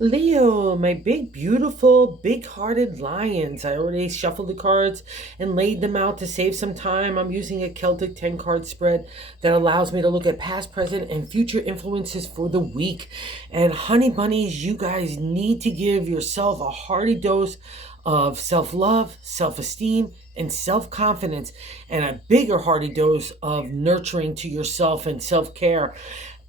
Leo, my big, beautiful, big-hearted lions. I already shuffled the cards and laid them out to save some time. I'm using a Celtic 10 card spread that allows me to look at past, present, and future influences for the week. And honey bunnies, you guys need to give yourself a hearty dose of self-love, self-esteem, and self-confidence, and a bigger hearty dose of nurturing to yourself and self-care.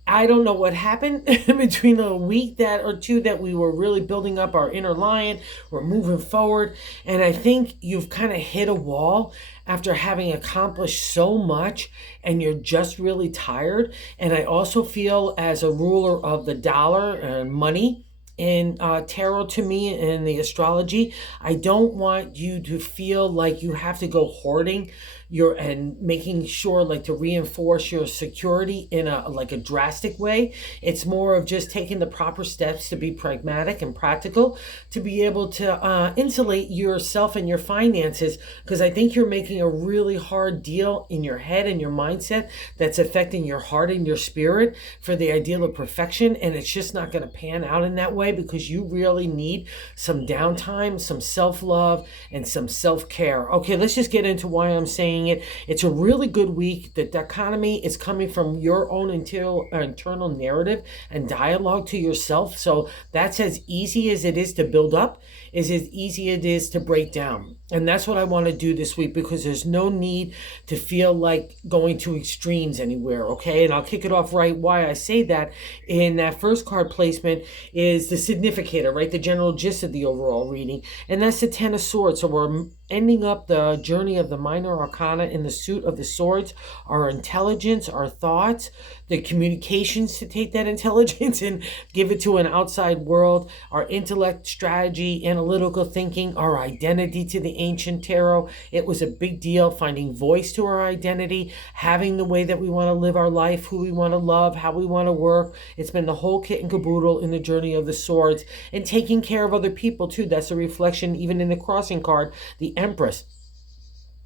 I don't know what happened between a week that or two that we were really building up our inner lion. We're moving forward. And I think you've kind of hit a wall after having accomplished so much and you're just really tired. And I also feel as a ruler of the dollar and money in tarot to me in the astrology, I don't want you to feel like you have to go hoarding your and making sure like to reinforce your security in a like a drastic way. It's more of just taking the proper steps to be pragmatic and practical to be able to insulate yourself and your finances, because I think you're making a really hard deal in your head and your mindset that's affecting your heart and your spirit for the ideal of perfection, and it's just not going to pan out in that way because you really need some downtime, some self-love, and some self-care. Okay, let's just get into why I'm saying it. It's a really good week. The dichotomy is coming from your own internal narrative and dialogue to yourself. So that's as easy as it is to build up, is as easy it is to break down. And that's what I want to do this week, because there's no need to feel like going to extremes anywhere, okay? And I'll kick it off right why I say that. In that first card placement is the significator, right? The general gist of the overall reading. And that's the Ten of Swords. So we're ending up the journey of the minor arcana in the suit of the swords, our intelligence, our thoughts, the communications to take that intelligence and give it to an outside world, our intellect, strategy, analytical thinking, our identity to the ancient tarot. It was a big deal finding voice to our identity, having the way that we want to live our life, who we want to love, how we want to work. It's been the whole kit and caboodle in the journey of the swords, and taking care of other people too. That's a reflection even in the crossing card, the Empress.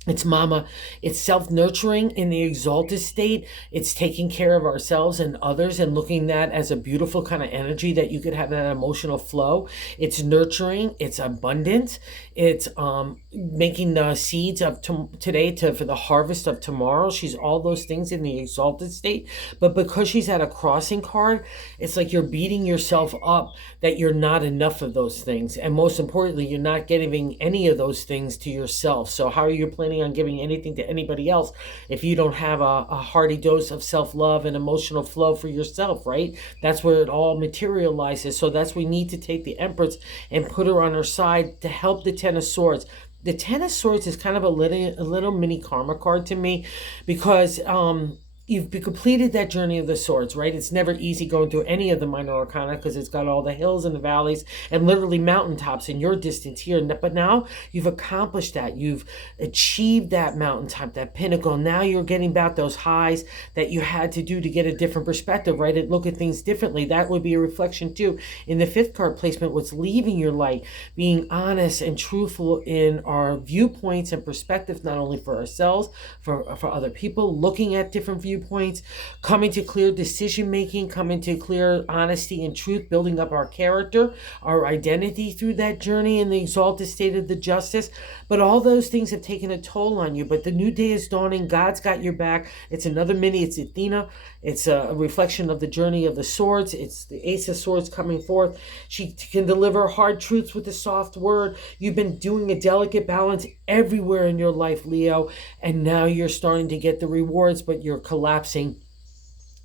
It's mama. It's self-nurturing in the exalted state. It's taking care of ourselves and others and looking at that as a beautiful kind of energy that you could have that emotional flow. It's nurturing. It's abundant. It's making the seeds of today for the harvest of tomorrow. She's all those things in the exalted state. But because she's at a crossing card, it's like you're beating yourself up that you're not enough of those things. And most importantly, you're not giving any of those things to yourself. So how are you planning on giving anything to anybody else if you don't have a hearty dose of self-love and emotional flow for yourself, right? That's where it all materializes. So that's we need to take the Empress and put her on her side to help the Ten of Swords. The Ten of Swords is kind of a little mini karma card to me, because you've completed that journey of the swords, right? It's never easy going through any of the minor arcana because it's got all the hills and the valleys and literally mountaintops in your distance here. But now you've accomplished that. You've achieved that mountaintop, that pinnacle. Now you're getting back those highs that you had to do to get a different perspective, right? And look at things differently. That would be a reflection too. In the fifth card placement, what's leaving your light, being honest and truthful in our viewpoints and perspectives, not only for ourselves, for other people, looking at different viewpoints, coming to clear decision making, coming to clear honesty and truth, building up our character, our identity through that journey in the exalted state of the justice. But all those things have taken a toll on you. But the new day is dawning. God's got your back. It's another mini. It's Athena. It's a reflection of the journey of the swords. It's the Ace of Swords coming forth. She can deliver hard truths with a soft word. You've been doing a delicate balance everywhere in your life, Leo, and now you're starting to get the rewards, but you're collapsing.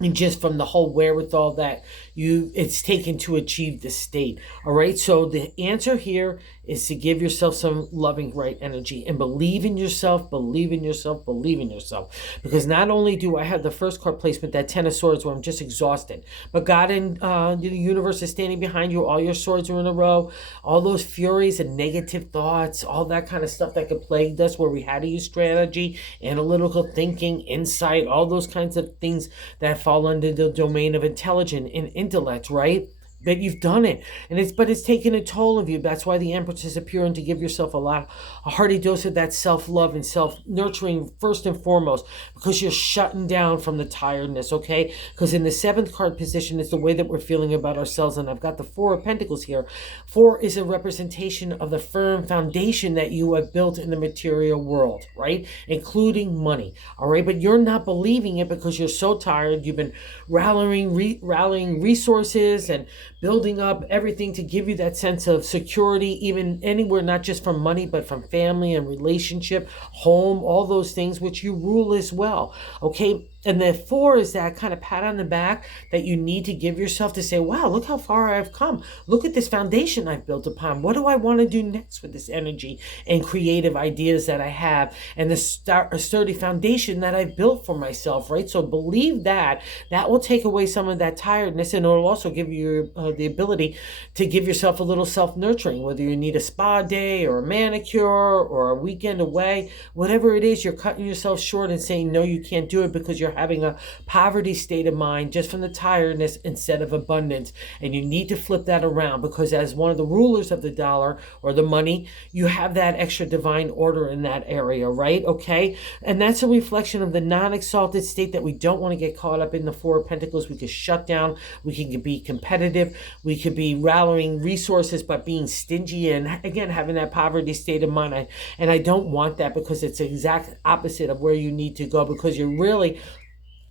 And just from the whole wherewithal that it's taken to achieve this state. All right. So the answer here is to give yourself some loving, right energy and believe in yourself, believe in yourself, believe in yourself. Because not only do I have the first card placement, that Ten of Swords, where I'm just exhausted, but God and the universe is standing behind you. All your swords are in a row. All those furies and negative thoughts, all that kind of stuff that could plague us, where we had to use strategy, analytical thinking, insight, all those kinds of things that fall under the domain of intelligence and intellect, right? But you've done it, and it's taken a toll of you. That's why the Empress is appearing, to give yourself a hearty dose of that self-love and self-nurturing first and foremost, because you're shutting down from the tiredness, okay? Because in the seventh card position is the way that we're feeling about ourselves, and I've got the Four of Pentacles here. Four is a representation of the firm foundation that you have built in the material world, right? Including money, all right? But you're not believing it because you're so tired. You've been rallying resources and building up everything to give you that sense of security, even anywhere, not just from money, but from family and relationship, home, all those things which you rule as well, okay? And the four is that kind of pat on the back that you need to give yourself to say, wow, look how far I've come. Look at this foundation I've built upon. What do I want to do next with this energy and creative ideas that I have, and the sturdy foundation that I've built for myself, right? So believe that. That will take away some of that tiredness, and it will also give you the ability to give yourself a little self-nurturing, whether you need a spa day or a manicure or a weekend away, whatever it is, you're cutting yourself short and saying, no, you can't do it because you're having a poverty state of mind just from the tiredness instead of abundance. And you need to flip that around, because as one of the rulers of the dollar or the money, you have that extra divine order in that area, right? Okay. And that's a reflection of the non-exalted state that we don't want to get caught up in. The Four of Pentacles, we could shut down, we can be competitive, we could be rallying resources but being stingy, and again having that poverty state of mind. And I don't want that, because it's the exact opposite of where you need to go, because you're really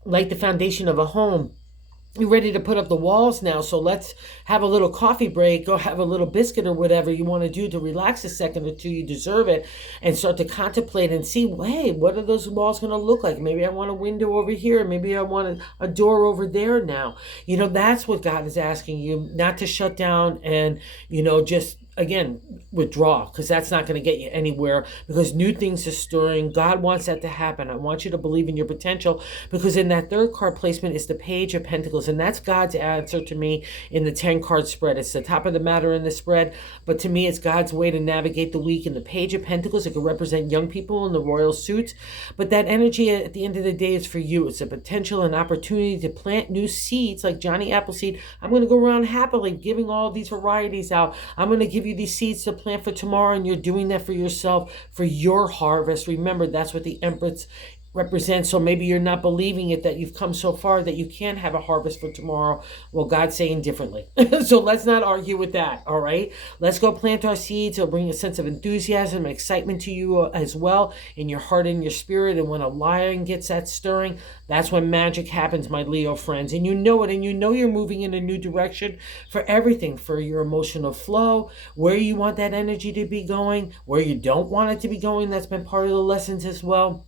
like the foundation of a home. You're ready to put up the walls now, so let's have a little coffee break, go have a little biscuit or whatever you want to do to relax a second or two. You deserve it, and start to contemplate and see, hey, what are those walls going to look like? Maybe I want a window over here. Maybe I want a door over there now. You know, that's what God is asking you, not to shut down and, you know, just again, withdraw, because that's not going to get you anywhere, because new things are stirring. God wants that to happen. I want you to believe in your potential, because in that third card placement is the Page of Pentacles, and that's God's answer to me in the 10-card spread. It's the top of the matter in the spread, but to me, it's God's way to navigate the week. In the Page of Pentacles, it could represent young people in the royal suits, but that energy at the end of the day is for you. It's a potential and opportunity to plant new seeds, like Johnny Appleseed. I'm going to go around happily giving all these varieties out. I'm going to give you these seeds to plant for tomorrow, and you're doing that for yourself, for your harvest. Remember, that's what the Empress represents. So maybe you're not believing it, that you've come so far that you can't have a harvest for tomorrow. Well, God's saying differently. So let's not argue with that, all right? Let's go plant our seeds. It'll bring a sense of enthusiasm and excitement to you as well, in your heart and your spirit. And when a lion gets that stirring, that's when magic happens, my Leo friends. And you know it, and you know you're moving in a new direction for everything, for your emotional flow, where you want that energy to be going, where you don't want it to be going. That's been part of the lessons as well.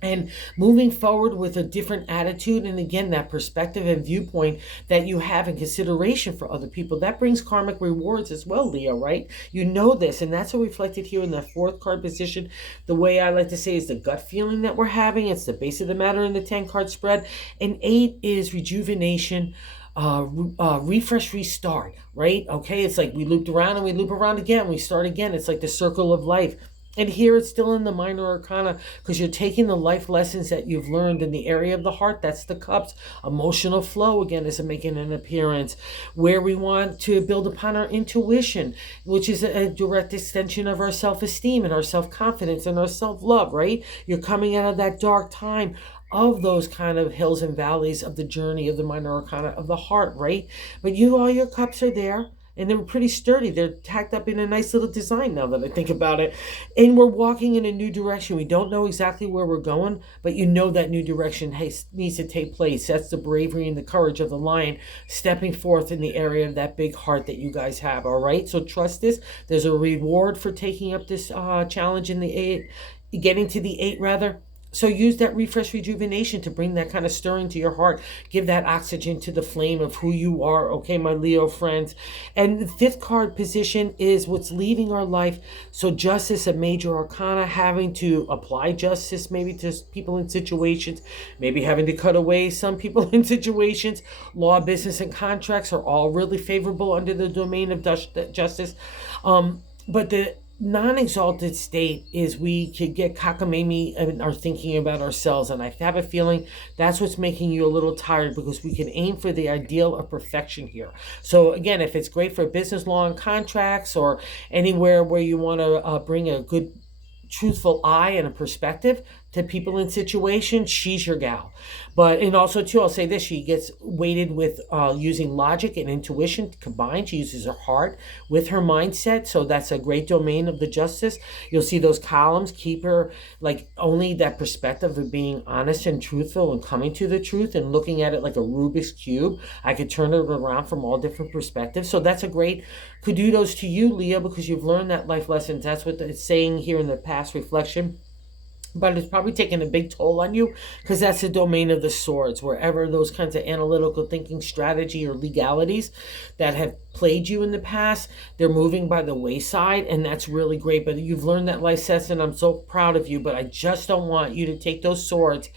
And moving forward with a different attitude, and again, that perspective and viewpoint that you have in consideration for other people, that brings karmic rewards as well, Leo, right? You know this, and that's reflected here in the fourth card position. The way I like to say is the gut feeling that we're having. It's the base of the matter in the 10-card spread. And 8 is rejuvenation, refresh, restart, right? Okay, it's like we looped around and we loop around again. We start again. It's like the circle of life. And here it's still in the minor arcana, because you're taking the life lessons that you've learned in the area of the heart. That's the cups. Emotional flow, again, is making an appearance, where we want to build upon our intuition, which is a direct extension of our self-esteem and our self-confidence and our self-love, right? You're coming out of that dark time of those kind of hills and valleys of the journey of the minor arcana of the heart, right? But all your cups are there. And they're pretty sturdy. They're tacked up in a nice little design now that I think about it. And we're walking in a new direction. We don't know exactly where we're going, but you know that new direction needs to take place. That's the bravery and the courage of the lion stepping forth in the area of that big heart that you guys have, all right? So trust this. There's a reward for taking up this challenge in the 8, getting to the 8 rather. So use that refresh, rejuvenation to bring that kind of stirring to your heart. Give that oxygen to the flame of who you are, okay, my Leo friends. And the 5th card position is what's leaving our life. So justice, a major arcana, having to apply justice maybe to people in situations, maybe having to cut away some people in situations. Law, business, and contracts are all really favorable under the domain of justice. But the non-exalted state is we could get cockamamie in our thinking about ourselves, and I have a feeling that's what's making you a little tired, because we can aim for the ideal of perfection here. So again, if it's great for business law and contracts, or anywhere where you want to bring a good truthful eye and a perspective to people in situations, she's your gal. But, and also too, I'll say this, she gets weighted with using logic and intuition combined. She uses her heart with her mindset, so that's a great domain of the justice. You'll see those columns keep her like only that perspective of being honest and truthful and coming to the truth and looking at it like a Rubik's cube. I could turn it around from all different perspectives. So that's a great kudos to you, Leo, because you've learned that life lessons. That's what it's saying here in the past reflection. But it's probably taken a big toll on you, because that's the domain of the swords. Wherever those kinds of analytical thinking strategy or legalities that have plagued you in the past, they're moving by the wayside, and that's really great. But you've learned that life lesson. I'm so proud of you, but I just don't want you to take those swords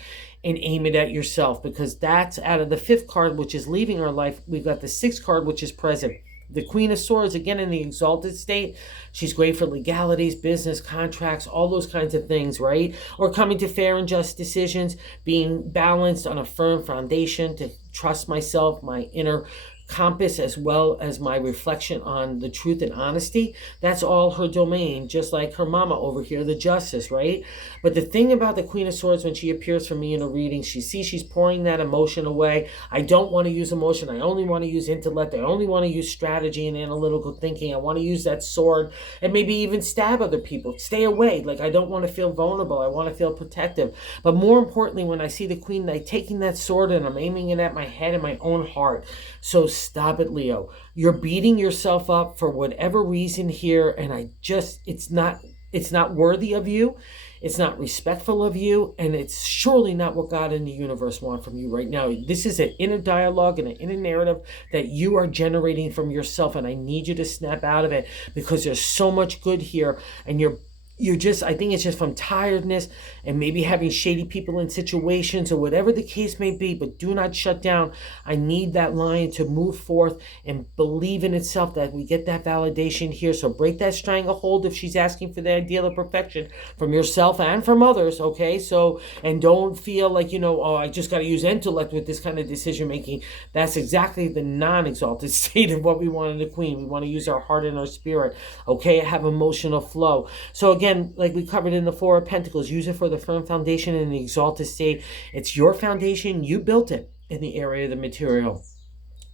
and aim it at yourself, because that's out of the 5th card, which is leaving our life. We've got the 6th card, which is present. The Queen of Swords, again, in the exalted state, she's great for legalities, business, contracts, all those kinds of things, right? Or coming to fair and just decisions, being balanced on a firm foundation, to trust myself, my inner compass, as well as my reflection on the truth and honesty. That's all her domain, just like her mama over here, the Justice, right? But the thing about the Queen of Swords, when she appears for me in a reading, she's pouring that emotion away. I don't want to use emotion. I only want to use intellect. I only want to use strategy and analytical thinking. I want to use that sword and maybe even stab other people. Stay away. Like, I don't want to feel vulnerable. I want to feel protective. But more importantly, when I see the Queen, like taking that sword and I'm aiming it at my head and my own heart. So stop it, Leo. You're beating yourself up for whatever reason here, and it's not worthy of you. It's not respectful of you, and it's surely not what God and the universe want from you right now. This is an inner dialogue and an inner narrative that you are generating from yourself, and I need you to snap out of it, because there's so much good here, and you're just, I think it's just from tiredness and maybe having shady people in situations or whatever the case may be, but do not shut down. I need that lion to move forth and believe in itself, that we get that validation here. So break that stranglehold if she's asking for the ideal of perfection from yourself and from others, okay? So, and don't feel like, oh, I just got to use intellect with this kind of decision making. That's exactly the non-exalted state of what we want in the Queen. We want to use our heart and our spirit, okay? Have emotional flow. So again, like we covered in the 4 of Pentacles, use it for the firm foundation in the exalted state. It's your foundation. You built it in the area of the material.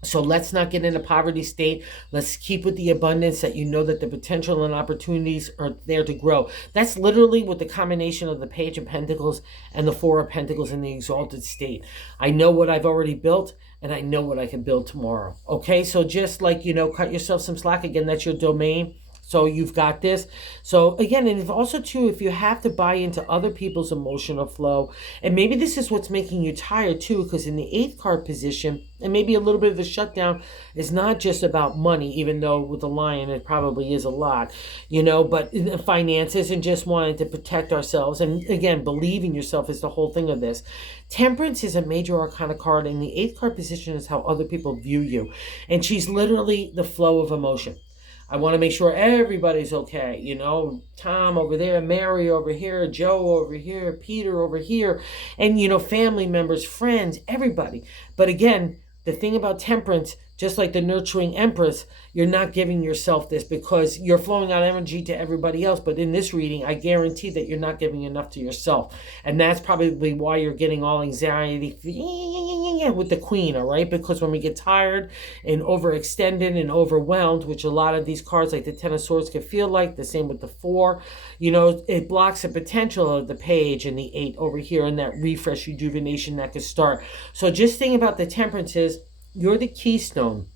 So let's not get in a poverty state. Let's keep with the abundance, that you know that the potential and opportunities are there to grow. That's literally with the combination of the Page of Pentacles and the 4 of Pentacles in the exalted state. I know what I've already built, and I know what I can build tomorrow. Okay, so just like, cut yourself some slack. Again, that's your domain. So you've got this. So again, and also too, if you have to buy into other people's emotional flow, and maybe this is what's making you tired too, because in the 8th card position, and maybe a little bit of the shutdown is not just about money, even though with the lion, it probably is a lot, but finances and just wanting to protect ourselves. And again, believe in yourself is the whole thing of this. Temperance is a major arcana card, and the 8th card position is how other people view you. And she's literally the flow of emotion. I want to make sure everybody's okay. Tom over there, Mary over here, Joe over here, Peter over here, and, family members, friends, everybody. But again, the thing about temperance, just like the nurturing empress, you're not giving yourself this, because you're flowing out energy to everybody else. But in this reading, I guarantee that you're not giving enough to yourself. And that's probably why you're getting all anxiety with the Queen, all right? Because when we get tired and overextended and overwhelmed, which a lot of these cards, like the 10 of Swords, can feel like, the same with the 4, it blocks the potential of the Page and the 8 over here, and that refresh, rejuvenation that could start. So just think about the temperance is, you're the keystone.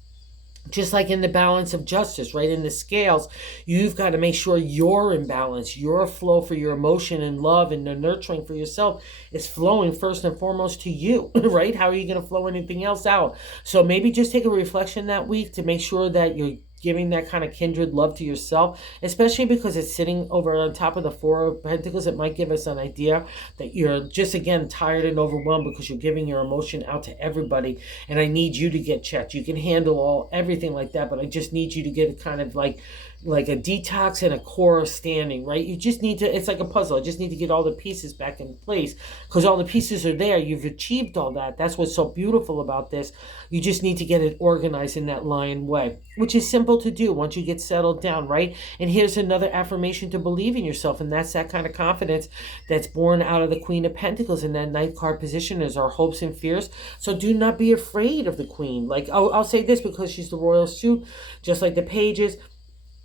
Just like in the balance of justice, right? In the scales, you've got to make sure you're in balance. Your flow for your emotion and love and the nurturing for yourself is flowing first and foremost to you, right? How are you going to flow anything else out? So maybe just take a reflection that week to make sure that you're giving that kind of kindred love to yourself, especially because it's sitting over on top of the Four of Pentacles. It might give us an idea that you're just, again, tired and overwhelmed because you're giving your emotion out to everybody. And I need you to get checked. You can handle everything like that, but I just need you to get a kind of like a detox and a core standing, right? You just need to, it's like a puzzle. I just need to get all the pieces back in place because all the pieces are there. You've achieved all that. That's what's so beautiful about this. You just need to get it organized in that lion way, which is simple to do once you get settled down, right? And here's another affirmation to believe in yourself, and that's that kind of confidence that's born out of the Queen of Pentacles in that Knight card position is our hopes and fears. So do not be afraid of the Queen. Like, I'll say this because she's the royal suit, just like the pages.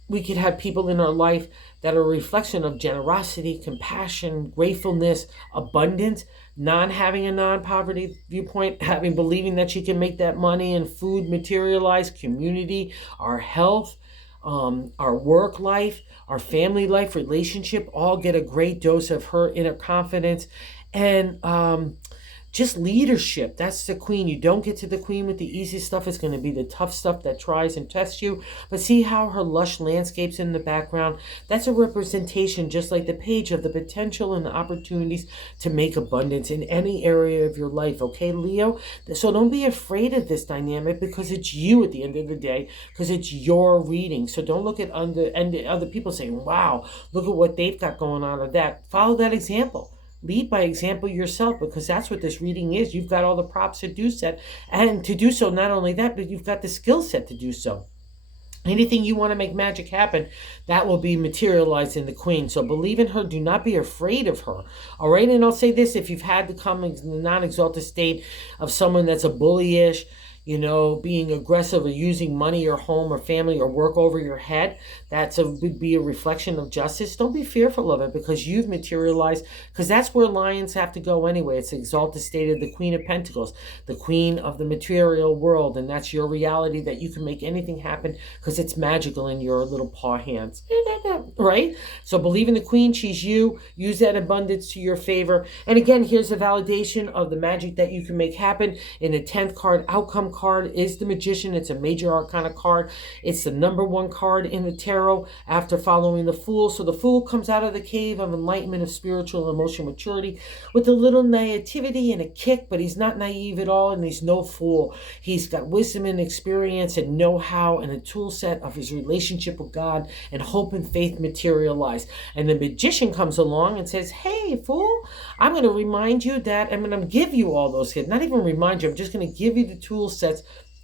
We could have people in our life that are a reflection of generosity, compassion, gratefulness, abundance, having a non-poverty viewpoint, believing that you can make that money and food materialize, community, our health, our work life, our family life, relationship, all get a great dose of her inner confidence. And just leadership. That's the Queen. You don't get to the Queen with the easy stuff. It's going to be the tough stuff that tries and tests you. But see how her lush landscapes in the background? That's a representation, just like the page, of the potential and the opportunities to make abundance in any area of your life. Okay, Leo? So don't be afraid of this dynamic because it's you at the end of the day, because it's your reading. So don't look at other people saying, wow, look at what they've got going on or that. Follow that example. Lead by example yourself, because that's what this reading is. You've got all the props to do so, and to do so, not only that, but you've got the skill set to do so. Anything you want to make magic happen, that will be materialized in the Queen. So believe in her. Do not be afraid of her. All right. And I'll say this, if you've had to come in the non-exalted state of someone that's a bullyish, being aggressive or using money or home or family or work over your head, would be a reflection of justice. Don't be fearful of it, because you've materialized, because that's where lions have to go anyway. It's the exalted state of the Queen of Pentacles, the Queen of the material world, and that's your reality, that you can make anything happen because it's magical in your little paw hands, right? So believe in the Queen. She's you. Use that abundance to your favor. And again, here's a validation of the magic that you can make happen. In the 10th card, outcome card, is the Magician. It's a major arcana card. It's the number 1 card in the tarot after following the Fool. So the Fool comes out of the cave of enlightenment, of spiritual and emotional maturity, with a little naivety and a kick, but he's not naive at all, and he's no fool. He's got wisdom and experience and know-how and a tool set of his relationship with God, and hope and faith materialize. And the Magician comes along and says, hey, fool, I'm going to remind you that I'm going to give you all those hits. Not even remind you, I'm just going to give you the tool sets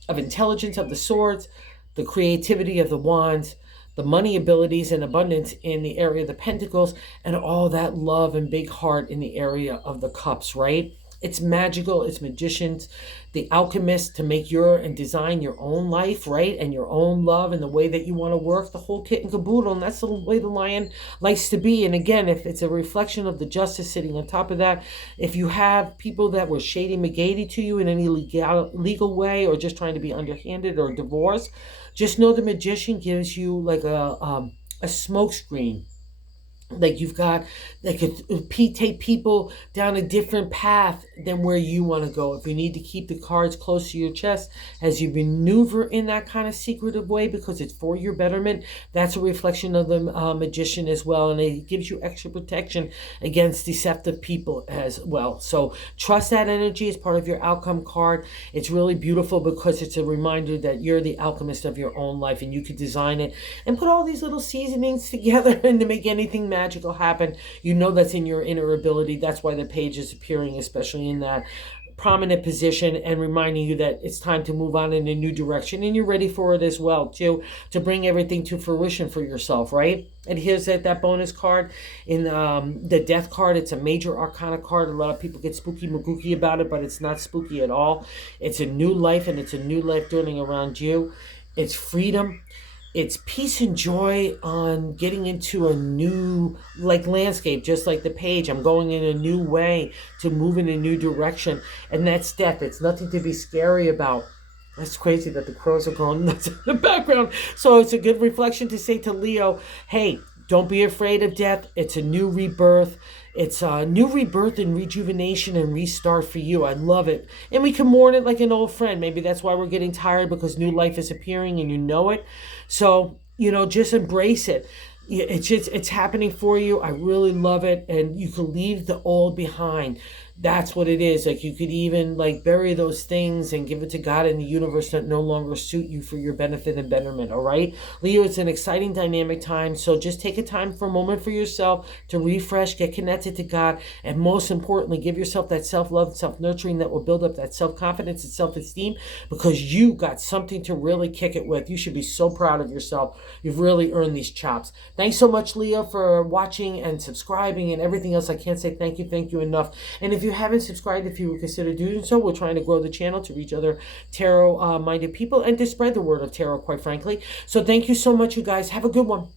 of intelligence of the swords, the creativity of the wands, the money abilities and abundance in the area of the pentacles, and all that love and big heart in the area of the cups, right? It's magical. It's magicians, the alchemist, to make and design your own life, right? And your own love and the way that you want to work, the whole kit and caboodle. And that's the way the lion likes to be. And again, if it's a reflection of the justice sitting on top of that, if you have people that were shady McGady to you in any legal way, or just trying to be underhanded or divorced, just know the Magician gives you like a smoke screen. Like you've got, that could take people down a different path than where you want to go. If you need to keep the cards close to your chest as you maneuver in that kind of secretive way because it's for your betterment, that's a reflection of the Magician as well. And it gives you extra protection against deceptive people as well. So trust that energy as part of your outcome card. It's really beautiful because it's a reminder that you're the alchemist of your own life, and you could design it and put all these little seasonings together and to make anything magical happen. You know that's in your inner ability. That's why the page is appearing, especially in that prominent position, and reminding you that it's time to move on in a new direction, and you're ready for it as well too, to bring everything to fruition for yourself, right? And here's that bonus card in the Death card. It's a major arcana card. A lot of people get spooky magooky about it, but it's not spooky at all. It's a new life, and it's a new life dawning around you. It's freedom. It's peace and joy on getting into a new landscape, just like the page. I'm going in a new way to move in a new direction. And that's death. It's nothing to be scary about. That's crazy that the crows are going nuts in the background. So it's a good reflection to say to Leo, hey, don't be afraid of death. It's a new rebirth. It's a new rebirth and rejuvenation and restart for you. I love it. And we can mourn it like an old friend. Maybe that's why we're getting tired, because new life is appearing and you know it. So, just embrace it. It's happening for you. I really love it. And you can leave the old behind. That's what it is. Like, you could even like bury those things and give it to God and the universe that no longer suit you for your benefit and betterment. All right, Leo, it's an exciting dynamic time. So just take a time for a moment for yourself to refresh, get connected to God, and most importantly, give yourself that self-love, self-nurturing that will build up that self-confidence and self-esteem, because you got something to really kick it with. You should be so proud of yourself. You've really earned these chops. Thanks so much, Leo, for watching and subscribing and everything else. I can't say thank you enough. And if you haven't subscribed, if you would consider doing so, we're trying to grow the channel to reach other tarot minded people and to spread the word of tarot, quite frankly. So thank you so much, you guys. Have a good one.